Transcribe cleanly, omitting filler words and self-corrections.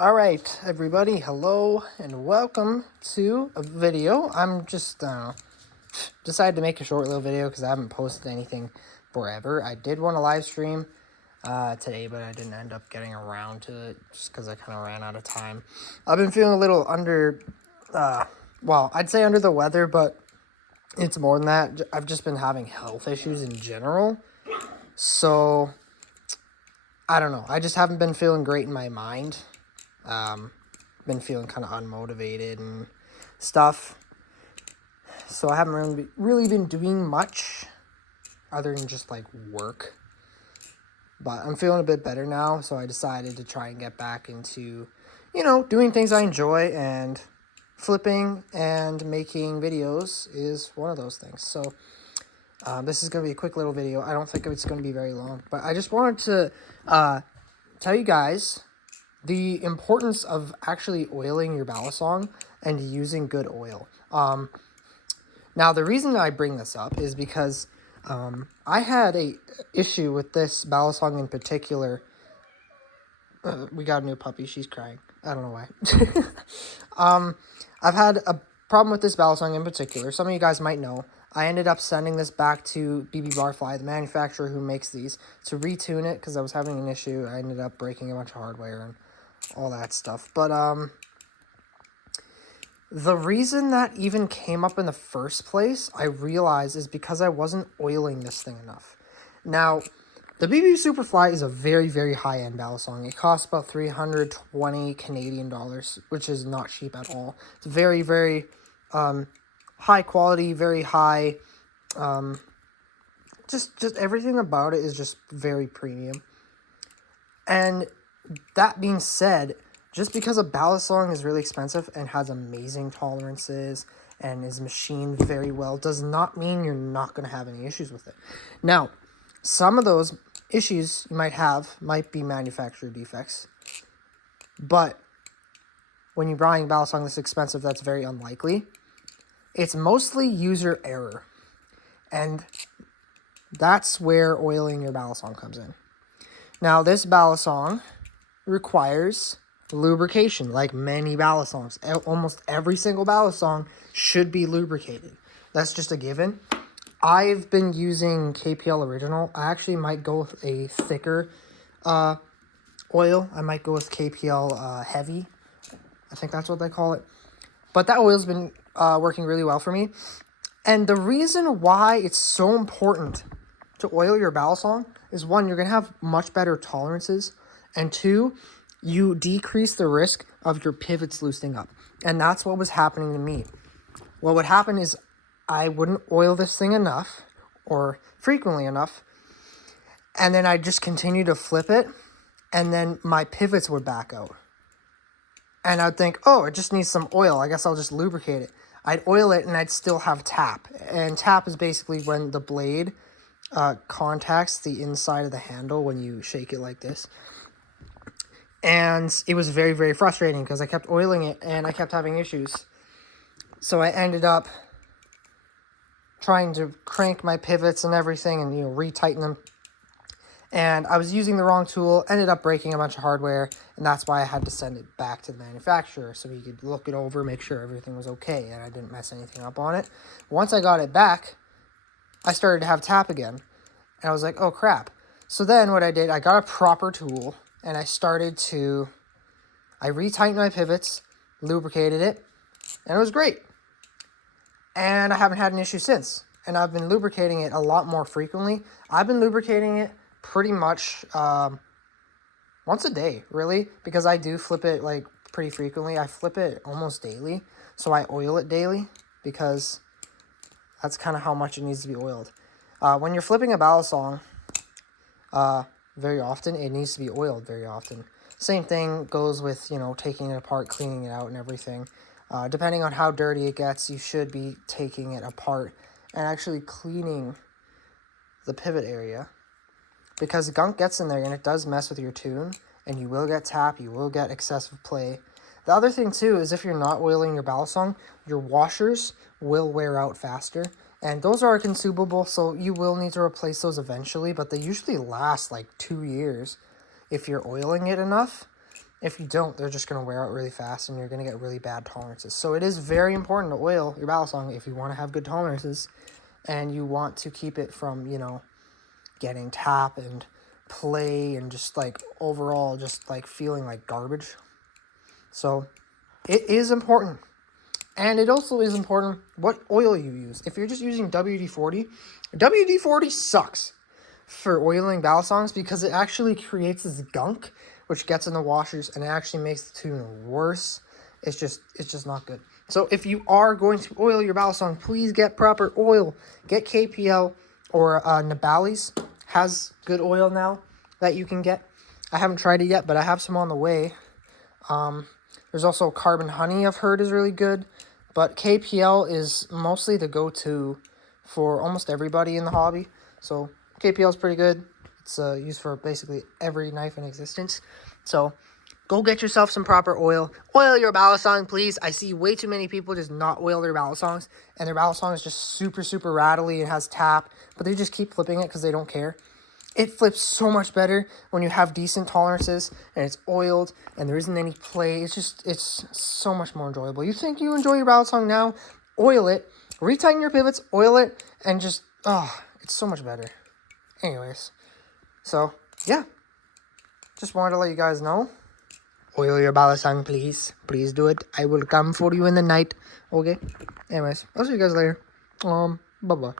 All right, everybody, hello and welcome to a video. I'm just decided to make a short little video because I haven't posted anything forever. I did want to live stream today, but I didn't end up getting around to it just because I kind of ran out of time. I've been feeling a little well, I'd say under the weather, but it's more than that. I've just been having health issues in general, so I don't know. I just haven't been feeling great in my mind. Been feeling kind of unmotivated and stuff, so I haven't really been doing much other than just like work, but I'm feeling a bit better now, so I decided to try and get back into doing things I enjoy, and flipping and making videos is one of those things. So this is going to be a quick little video. I don't think it's going to be very long, but I just wanted to tell you guys the importance of actually oiling your balisong and using good oil. Now, the reason I bring this up is because I had a issue with this balisong in particular. We got a new puppy. She's crying. I don't know why. I've had a problem with this balisong in particular. Some of you guys might know. I ended up sending this back to BB Barfly, the manufacturer who makes these, to retune it because I was having an issue. I ended up breaking a bunch of hardware and all that stuff. But the reason that even came up in the first place, I realized, is because I wasn't oiling this thing enough. Now, the BB Superfly is a very, very high-end balisong. It costs about 320 Canadian dollars, which is not cheap at all. It's very, very high quality, very high. Just everything about it is just very premium. And that being said, just because a balisong is really expensive and has amazing tolerances and is machined very well does not mean you're not going to have any issues with it. Now, some of those issues you might have might be manufacturer defects, but when you're buying a balisong this expensive, that's very unlikely. It's mostly user error, and that's where oiling your balisong comes in. Now, this balisong requires lubrication, like many balisongs. Almost every single balisong should be lubricated. That's just a given. I've been using KPL Original. I actually might go with a thicker oil. I might go with KPL Heavy. I think that's what they call it. But that oil's been working really well for me. And the reason why it's so important to oil your balisong is, one, you're going to have much better tolerances, and two, you decrease the risk of your pivots loosening up. And that's what was happening to me. What would happen is I wouldn't oil this thing enough or frequently enough, and then I'd just continue to flip it, and then my pivots would back out. And I'd think, oh, it just needs some oil. I guess I'll just lubricate it. I'd oil it, and I'd still have tap. And tap is basically when the blade contacts the inside of the handle when you shake it like this. And it was very, very frustrating because I kept oiling it and I kept having issues. So I ended up trying to crank my pivots and everything and, retighten them. And I was using the wrong tool, ended up breaking a bunch of hardware, and that's why I had to send it back to the manufacturer so he could look it over, make sure everything was okay, and I didn't mess anything up on it. Once I got it back, I started to have tap again, and I was like, oh crap. So then what I did, I got a proper tool, and I retightened my pivots, lubricated it, and it was great. And I haven't had an issue since. And I've been lubricating it a lot more frequently. I've been lubricating it pretty much once a day, really, because I do flip it like pretty frequently. I flip it almost daily, so I oil it daily because that's kind of how much it needs to be oiled. When you're flipping a balisong, very often, it needs to be oiled very often. Same thing goes with, taking it apart, cleaning it out and everything. Depending on how dirty it gets, you should be taking it apart and actually cleaning the pivot area, because gunk gets in there and it does mess with your tune, and you will get tap, you will get excessive play. The other thing too is, if you're not oiling your balisong, your washers will wear out faster, and those are consumable, so you will need to replace those eventually, but they usually last like 2 years if you're oiling it enough. If you don't, they're just going to wear out really fast and you're going to get really bad tolerances. So it is very important to oil your balisong if you want to have good tolerances and you want to keep it from, you know, getting tap and play and just like overall just like feeling like garbage. So it is important. And it also is important what oil you use. If you're just using WD-40, WD-40 sucks for oiling balisongs because it actually creates this gunk which gets in the washers and it actually makes the tune worse. It's just not good. So if you are going to oil your balisong, please get proper oil. Get KPL or Nabali's has good oil now that you can get. I haven't tried it yet, but I have some on the way. There's also Carbon Honey I've heard is really good. But KPL is mostly the go-to for almost everybody in the hobby. So KPL is pretty good. It's used for basically every knife in existence. So go get yourself some proper oil. Oil your balisong, please. I see way too many people just not oil their balisongs. And their balisong is just super, super rattly and has tap. But they just keep flipping it because they don't care. It flips so much better when you have decent tolerances and it's oiled and there isn't any play. It's so much more enjoyable. You think you enjoy your balisong now? Oil it, retighten your pivots, oil it, and just, it's so much better. Anyways, so, yeah. Just wanted to let you guys know. Oil your balisong, please. Please do it. I will come for you in the night. Okay? Anyways, I'll see you guys later. Bye-bye.